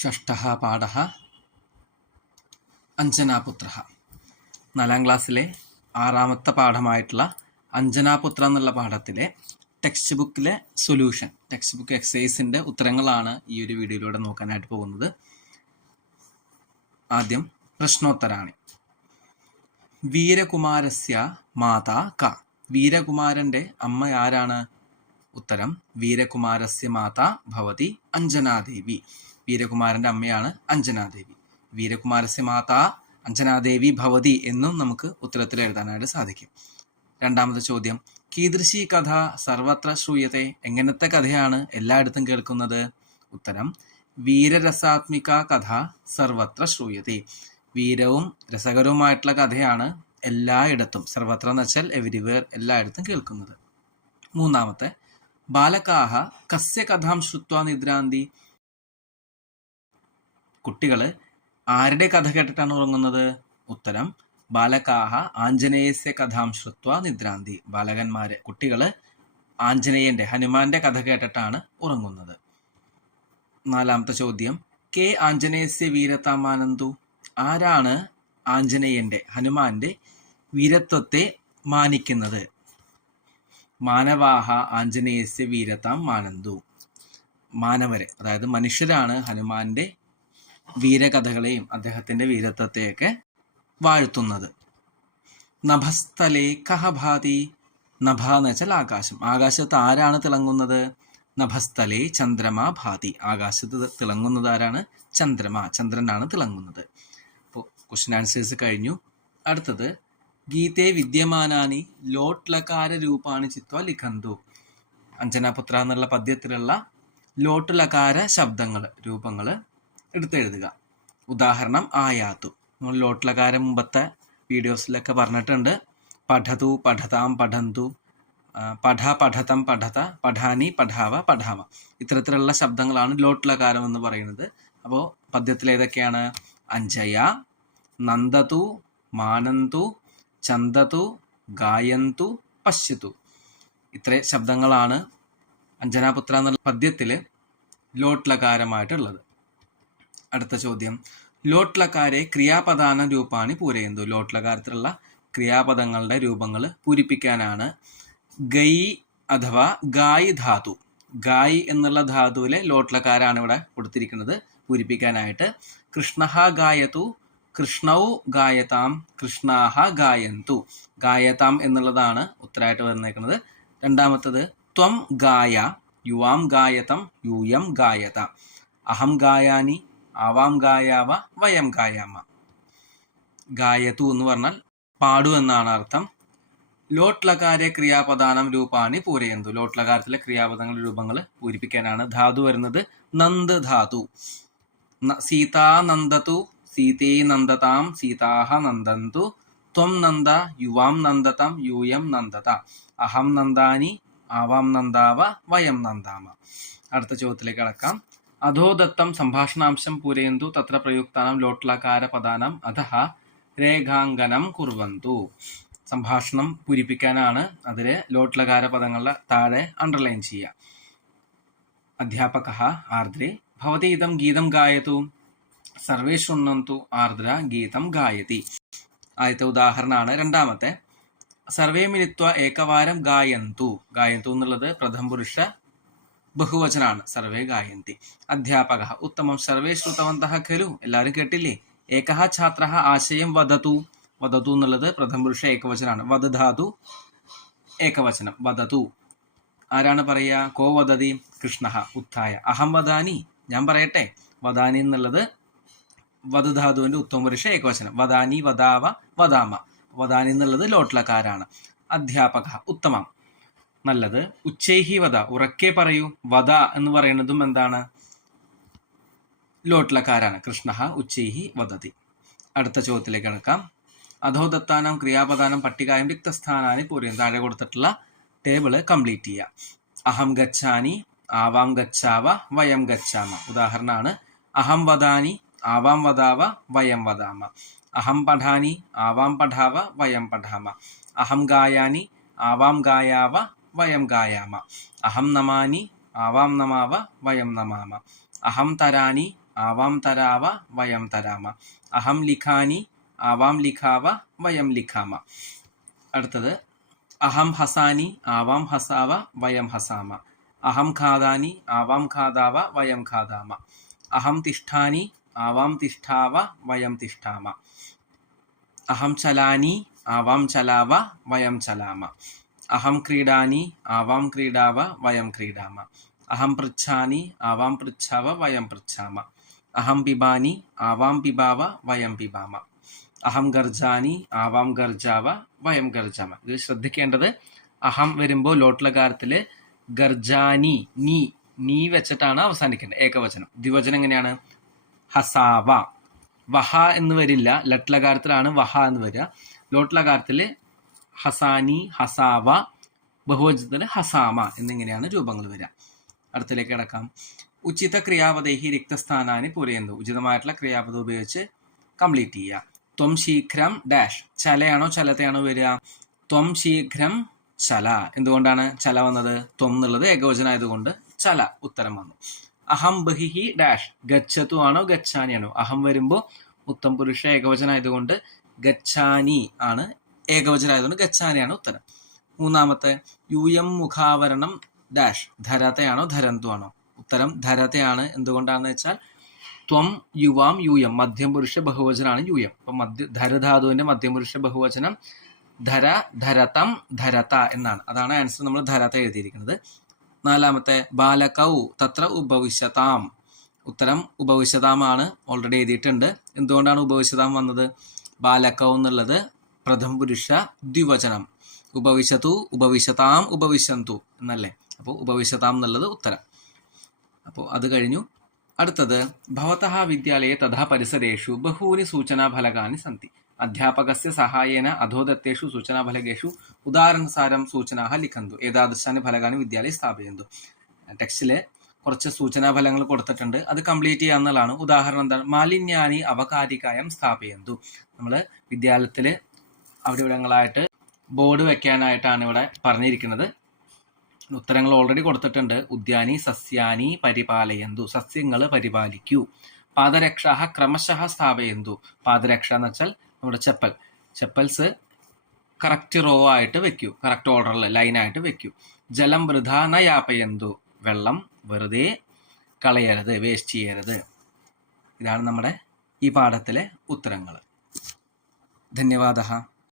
षष्ठः पाठः അഞ്ജനാപുത്രഃ. 4ാം ക്ലാസ്സിലെ 6ാമത്തെ പാഠമായിട്ടുള്ള അഞ്ജനാപുത്ര എന്നുള്ള പാഠത്തിലെ ടെക്സ്റ്റ് ബുക്കിലെ സൊല്യൂഷൻ, ടെക്സ്റ്റ് ബുക്ക് എക്സസൈസിൻ്റെ ഉത്തരങ്ങളാണ് ഈ ഒരു വീഡിയോയിലൂടെ നോക്കാനായിട്ട് പോകുന്നത്. ആദ്യം പ്രശ്നോത്തരാണി. വീരകുമാരസ്യ മാതാ ക. വീരകുമാരൻ്റെ അമ്മ ആരാണ്? ഉത്തരം വീരകുമാരസ്യ മാതാ ഭവതി അഞ്ജനാദേവി. വീരകുമാരൻ്റെ അമ്മയാണ് അഞ്ജനാദേവി. വീരകുമാരസ്യ മാതാ അഞ്ജനാദേവി ഭവതി എന്നും നമുക്ക് ഉത്തരത്തിൽ എഴുതാനായിട്ട് സാധിക്കും. 2ാമത്തെ ചോദ്യം, കീദൃശി കഥ സർവത്ര ശ്രൂയത്തെ. എങ്ങനത്തെ കഥയാണ് എല്ലായിടത്തും കേൾക്കുന്നത്? ഉത്തരം വീരരസാത്മിക കഥ സർവത്ര ശ്രൂയത്തെ. വീരവും രസകരവുമായിട്ടുള്ള കഥയാണ് എല്ലായിടത്തും, സർവത്ര എന്ന് വെച്ചാൽ എവരിവേർ, എല്ലായിടത്തും കേൾക്കുന്നത്. 3ാമത്തെ, ബാലകാഹ കസ്യ കഥാം ശ്രുത്വാ നിദ്രാന്തി. കുട്ടികൾ ആരുടെ കഥ കേട്ടിട്ടാണ് ഉറങ്ങുന്നത്? ഉത്തരം ബാലകാഹ ആഞ്ജനേയസ്യ കഥാം ശ്രുത്വാ നിദ്രാന്തി. ബാലകന്മാര്, കുട്ടികൾ ആഞ്ജനേയന്റെ, ഹനുമാന്റെ കഥ കേട്ടിട്ടാണ് ഉറങ്ങുന്നത്. 4ാമത്തെ ചോദ്യം, കെ ആഞ്ജനേയസ്യ വീരതാമാനന്ദു. ആരാണ് ആഞ്ജനേയന്റെ, ഹനുമാന്റെ വീരത്വത്തെ മാനിക്കുന്നത്? മാനവാഹ ആഞ്ജനേയസ്യ വീരതാം മാനന്ദു. മാനവരെ, അതായത് മനുഷ്യരാണ് ഹനുമാന്റെ വീരകഥകളെയും അദ്ദേഹത്തിന്റെ വീരത്വത്തെയൊക്കെ വാഴ്ത്തുന്നത്. നഭസ്ഥലേ കഹ ഭാതി. നഭ എന്ന് വെച്ചാൽ ആകാശം. ആകാശത്ത് ആരാണ് തിളങ്ങുന്നത്? നഭസ്ഥലേ ചന്ദ്രമ ഭാതി. ആകാശത്ത് തിളങ്ങുന്നത് ആരാണ്? ചന്ദ്രമ, ചന്ദ്രനാണ് തിളങ്ങുന്നത്. അപ്പോൾ ക്വസ്റ്റ്യൻ ആൻസേഴ്സ് കഴിഞ്ഞു. അടുത്തത്, ഗീതേ വിദ്യമാനാനി ലോട്ട് ലകാര രൂപാണി ചിത്വ ലിഖന്തു. അഞ്ജനാപുത്ര എന്നുള്ള പദ്യത്തിലുള്ള ലോട്ട് ലകാര ശബ്ദങ്ങൾ, രൂപങ്ങൾ എടുത്തെഴുതുക. ഉദാഹരണം ആയാത്തു. നമ്മൾ ലോട്ട് ലകാരം മുമ്പത്തെ വീഡിയോസിലൊക്കെ പറഞ്ഞിട്ടുണ്ട്. പഠതു, പഠതാം, പഠന്തു, പഠ, പഠതം, പഠത, പഠാനി, പഠാവ, പഠാമ. ഇത്തരത്തിലുള്ള ശബ്ദങ്ങളാണ് ലോട്ട് ലകാരം എന്ന് പറയുന്നത്. അപ്പോൾ പദ്യത്തിൽ ഏതൊക്കെയാണ്? അഞ്ജയ, നന്ദതു, മാനന്തു, ചന്ദതു, ഗായന്തു, പശ്യതു. ഇത്ര ശബ്ദങ്ങളാണ് അഞ്ജനാപുത്ര എന്നുള്ള പദ്യത്തിൽ ലോട്ട് ലകാരമായിട്ടുള്ളത്. അടുത്ത ചോദ്യം, ലോട്ട് ലകാരെ ക്രിയാപദാന രൂപാണി പൂരയന്തു. ലോട്ട് ലകാരത്തിലുള്ള ക്രിയാപദങ്ങളുടെ രൂപങ്ങൾ പൂരിപ്പിക്കാനാണ് ഗൈ അഥവാ ഗായ് ധാതു. ഗായ് എന്നുള്ള ധാതുവിലെ ലോട്ട് ലകാരാണ് ഇവിടെ കൊടുത്തിരിക്കുന്നത് പൂരിപ്പിക്കാനായിട്ട്. കൃഷ്ണഹ ഗായതു, കൃഷ്ണൗ ഗായതാം, കൃഷ്ണാഹ ഗായന്തു. ഗായതാം എന്നുള്ളതാണ് ഉത്തരമായിട്ട് വന്നേക്കുന്നത്. 2ാമത്തത്, ത്വം ഗായ, യുവാം ഗായതം, യൂയം ഗായത. അഹം ഗായാനി, ആവാം ഗായാവ, വയം ഗായാമ. ഗായതു എന്ന് പറഞ്ഞാൽ പാടു എന്നാണ് അർത്ഥം. ലോട്ട് ലകാരെ ക്രിയാപദാനം രൂപാണി പൂരയന്തു. ലോട്ട് ലകാരത്തിലെ ക്രിയാപദങ്ങളുടെ രൂപങ്ങൾ പൂരിപ്പിക്കാനാണ്. ധാതു വരുന്നത് നന്ദ് ധാതു. സീതാ നന്ദതു, സീതേ നന്ദതാം, സീതാഹ നന്ദന്തു, ത്വം നന്ദ, യുവാം നന്ദതം, യൂയം നന്ദത. അഹം നന്ദാനി, ആവാം നന്ദാവ, വയം നന്ദാമ. അടുത്ത ചോദ്യത്തിലേക്ക് കടക്കാം. അധോദത്തം സംഭാഷണാംശം പൂരയന്തു തത്ര പ്രയുക്താനം ലോട്ട്ലകാര പദാനം അധഃ രേഖാങ്കനം കുർവന്തു. സംഭാഷണം പൂരിപ്പിക്കാനാണ് അതിൽ ലോട്ട്ലകാര പദങ്ങളുടെ താഴെ അണ്ടർലൈൻ ചെയ്യുക. അധ്യാപകഃ ആർദ്രേ ഭവതി ഇദം ഗീതം ഗായതു, സർവേ ശൃണ്വന്തു ആർദ്ര ഗീതം ഗായതി. ആദ്യത്തെ ഉദാഹരണമാണ്. 2ാമത്തെ, സർവേ മിലിത്വ ഏകവാരം ഗായന്തു. ഗായന്തു എന്നുള്ളത് പ്രഥമ പുരുഷ ബഹുവചനാണ്. സർവേ ഗായന്തി. അധ്യാപക ഉത്തമം, സർവേ ശ്രുതവന്തഃ ഖലു. എല്ലാവരും കേട്ടില്ലേ? ഏകഃ ഛാത്രഃ ആശയം വദതു. വദതു എന്നുള്ളത് പ്രഥമ പുരുഷ ഏകവചനാണ്. വദ ധാതു ഏകവചനം. വദതു ആരാണ് പറയുക? കോ വദതി? കൃഷ്ണഃ. ഉത്ഥായ അഹം വദാനി, ഞാൻ പറയട്ടെ. വദാനി എന്നുള്ളത് വദ ധാതുവിന്റെ ഉത്തമ പുരുഷ ഏകവചനം. വദാനി, വദാവ, വദാമ. വദാനി എന്നുള്ളത് ലോട്ട് ലകാരാണ്. അധ്യാപക ഉത്തമം, നല്ലത്. ഉച്ചൈഹി വദ, ഉറക്കെ പറയൂ. വദ എന്ന് പറയുന്നതും എന്താണ്? ലോട്ട് ലകാരാണ്. കൃഷ്ണഃ ഉച്ചൈഹി വദതി. അടുത്ത ചോദ്യത്തിലേക്ക് കടക്കാം. അധോദത്താനം ക്രിയാപദാനം പട്ടികായം റിക്തസ്ഥാനാനി പൂരയം. താഴെ കൊടുത്തിട്ടുള്ള ടേബിള് കംപ്ലീറ്റ് ചെയ്യുക. അഹം ഗച്ഛാനി, ആവാം ഗച്ഛാവ, വയം ഗച്ഛാമ. ഉദാഹരണമാണ് അഹം വദാനി, ആവാം വദാവ, വയം വദാമ. അഹം പഠാനി, ആവാം പഠാവ, വയം പഠാമ. അഹം ഗായാനി, ആവാം ഗായാവ, വയം ഗായാമ. അഹം നമാനി, ആവാം നമാവ, വയം നമാമ. അഹം തരാനി, ആവാം തരാവ വയം തരാമ. അഹം ലിഖാനി ആവാം ലിഖാവ വയം ലിഖാമ. അടുത്തത് അഹം ഹസാനി ആവാം ഹസാവ വയം ഹസാമ. അഹം ഖാദാനി ആവാം ഖാദാവ വയം ഖാദാമ. അഹം തിഷ്ഠാനി ആവാം തിഷ്ഠാവ വയം തിഷ്ഠാമ. അഹം ചലാനി ആവാം ചലാവ വയം ചലാമ. അഹം ക്രീഡാനി ആവാം ക്രീഡാവ വയം ക്രീഡാമ. അഹം പൃച്ഛാനി ആവാം പൃച്ഛാവ വയം പൃച്ഛാമ. അഹം പിബാനി ആവാം പിബാവ വയം പിബാമ. അഹം ഗർജാനി ആവാം ഗർജാവ വയം ഗർജാമ. ഇതിൽ ശ്രദ്ധിക്കേണ്ടത് അഹം വരുമ്പോൾ ലോട്ട്ലകാരത്തില് ഗർജാനി നീ വെച്ചിട്ടാണ് അവസാനിക്കേണ്ടത് ഏകവചനം. ദ്വിവചനം എങ്ങനെയാണ്? ഹസാവ. വഹ എന്ന് വരില്ല, ലട്ലകാരത്തിലാണ് വഹ എന്ന് വരിക. ലോട്ട്ലകാരത്തില് ഹസാനി ഹസാവ, ബഹുവചനത്തില് ഹസാമ എന്നിങ്ങനെയാണ് രൂപങ്ങൾ വരിക. അടുത്തിലേക്ക് കിടക്കാം. ഉചിത ക്രിയാപദേഹി റിക്തസ്ഥാനാനി പൂരയന്തു. ഉചിതമായിട്ടുള്ള ക്രിയാപദം ഉപയോഗിച്ച് കംപ്ലീറ്റ് ചെയ്യുക. ത്വം ശീഘ്രം ഡാഷ്. ചലയാണോ ചലത്തെയാണോ വരിക? ത്വം ശീഘ്രം ചല. എന്തുകൊണ്ടാണ് ചല വന്നത്? ത്വം എന്നുള്ളത് ഏകവചനം ആയതുകൊണ്ട് ചല ഉത്തരം വന്നു. അഹം ബഹിഹി ഡാഷ്. ഗച്ഛതു ആണോ ഗച്ഛാനി ആണോ? അഹം വരുമ്പോൾ ഉത്തം പുരുഷ ഏകവചനം ആയതുകൊണ്ട് ഗച്ഛാനി ആണ്, ഏകവചനം ആയതുകൊണ്ട് ഗച്ഛാനിയാണ് ഉത്തരം. മൂന്നാമത്തെ യൂയം മുഖാവരണം ഡാഷ്. ധരതയാണോ ധരന്തു ആണോ? ഉത്തരം ധരതയാണ്. എന്തുകൊണ്ടാണെന്ന് വെച്ചാൽ ത്വം യുവാം യൂയം മധ്യം പുരുഷ ബഹുവചനാണ് യൂയം. അപ്പൊ ധരധാതുവിന്റെ മധ്യം പുരുഷ ബഹുവചനം ധര ധരതം ധരത എന്നാണ്. അതാണ് ആൻസർ നമ്മൾ ധരത എഴുതിയിരിക്കുന്നത്. നാലാമത്തെ ബാലകൗ തത്ര ഉപവിശതാം. ഉത്തരം ഉപവിശതാം ആണ്, ഓൾറെഡി എഴുതിയിട്ടുണ്ട്. എന്തുകൊണ്ടാണ് ഉപവിശതാം വന്നത്? ബാലകൗ എന്നുള്ളത് പ്രഥമ പുരുഷ ദ്വിവചനം. ഉപവിശതു ഉപവിശതാം ഉപവിശന്തു എന്നല്ലേ. അപ്പോൾ ഉപവിശതാം എന്നുള്ളത് ഉത്തരം. അപ്പോൾ അത് കഴിഞ്ഞു. അടുത്തത് ഭവതഃ വിദ്യാലയെ തഥാ പരിസരേഷു ബഹൂനി സൂചനാഫലകാനി സന്തി. അധ്യാപകസ്യ സഹായേന അധോദത്തേഷു സൂചനാഫലകേഷു ഉദാഹരണസാരം സൂചനാഹ ലിഖന്തു. ഏതാദൃശാനി ഫലകാനി വിദ്യാലയെ സ്ഥാപയന്തു. ടെക്സ്റ്റില് കുറച്ച് സൂചനാഫലങ്ങൾ കൊടുത്തിട്ടുണ്ട്, അത് കംപ്ലീറ്റ് ചെയ്യാവുന്നതാണ്. ഉദാഹരണം എന്താണ്? മാലിന്യാനി അവകാരികായം സ്ഥാപയന്തു. നമ്മൾ വിദ്യാലയത്തിൽ അവിടെ ഇവിടങ്ങളായിട്ട് ബോർഡ് വെക്കാനായിട്ടാണ് ഇവിടെ പറഞ്ഞിരിക്കുന്നത്. ഉത്തരങ്ങൾ ഓൾറെഡി കൊടുത്തിട്ടുണ്ട്. ഉദ്യാനി സസ്യാനി പരിപാലയന്തു. സസ്യങ്ങൾ പരിപാലിക്കൂ. പാദരക്ഷാഹ ക്രമശഃ സ്ഥാപയന്തു. പാദരക്ഷ എന്ന് വെച്ചാൽ നമ്മുടെ ചെപ്പൽസ് കറക്റ്റ് റോ ആയിട്ട് വെക്കൂ, കറക്റ്റ് ഓർഡറിൽ ലൈനായിട്ട് വെക്കൂ. ജലം വൃഥാ ന യാപയന്തു. വെള്ളം വെറുതെ കളയരുത്, വേസ്റ്റ് ചെയ്യരുത്. ഇതാണ് നമ്മുടെ ഈ പാഠത്തിലെ ഉത്തരങ്ങൾ. ധന്യവാദ.